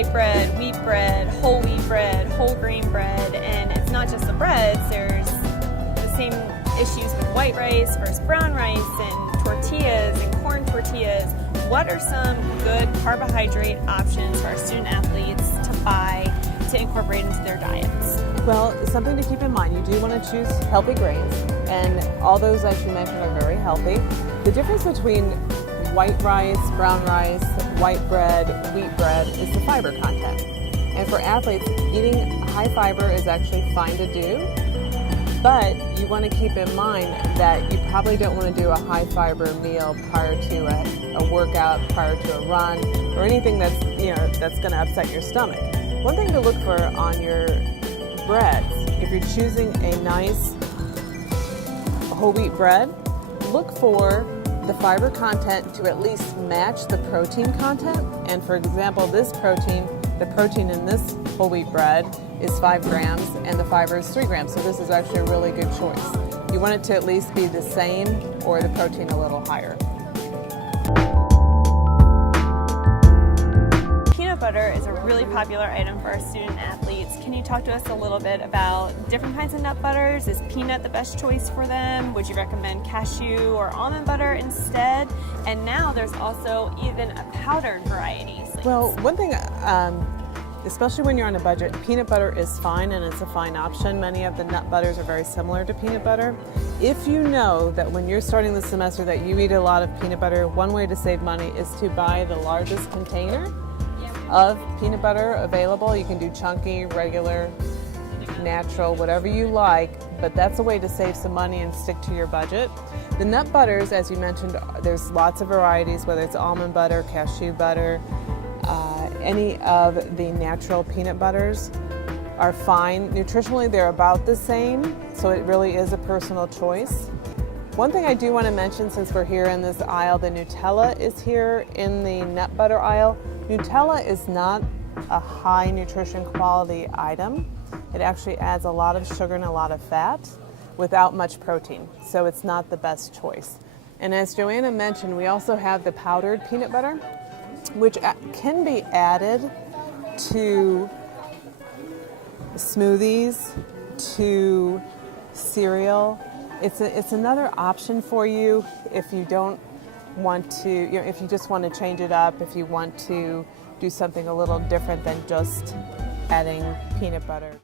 white bread, wheat bread, whole grain bread, and it's not just the breads. There's the same issues with white rice versus brown rice and tortillas and corn tortillas. What are some good carbohydrate options for our student athletes to buy to incorporate into their diets? Well, something to keep in mind, you do want to choose healthy grains, and all those that you mentioned are very healthy. The difference between white rice, brown rice, white bread, wheat bread is the fiber content. And for athletes, eating high fiber is actually fine to do, but you want to keep in mind that you probably don't want to do a high fiber meal prior to a workout, prior to a run, or anything that's going to upset your stomach. One thing to look for on your breads, if you're choosing a nice whole wheat bread, look for the fiber content to at least match the protein content. And for example, the protein in this whole wheat bread is 5 grams and the fiber is 3 grams. So this is actually a really good choice. You want it to at least be the same or the protein a little higher. Peanut butter is a really popular item for our student athletes. Can you talk to us a little bit about different kinds of nut butters? Is peanut the best choice for them? Would you recommend cashew or almond butter instead? And now there's also even a powdered variety. Well, one thing, especially when you're on a budget, peanut butter is fine and it's a fine option. Many of the nut butters are very similar to peanut butter. If you know that when you're starting the semester that you eat a lot of peanut butter, one way to save money is to buy the largest container of peanut butter available. You can do chunky, regular, natural, whatever you like, but that's a way to save some money and stick to your budget. The nut butters, as you mentioned, there's lots of varieties, whether it's almond butter, cashew butter, any of the natural peanut butters are fine. Nutritionally, they're about the same, so it really is a personal choice. One thing I do want to mention, since we're here in this aisle, the Nutella is here in the nut butter aisle. Nutella is not a high nutrition quality item. It actually adds a lot of sugar and a lot of fat without much protein, so it's not the best choice. And as Joanna mentioned, we also have the powdered peanut butter, which can be added to smoothies, to cereal. It's another option for you if you don't want to, if you just want to change it up, if you want to do something a little different than just adding peanut butter.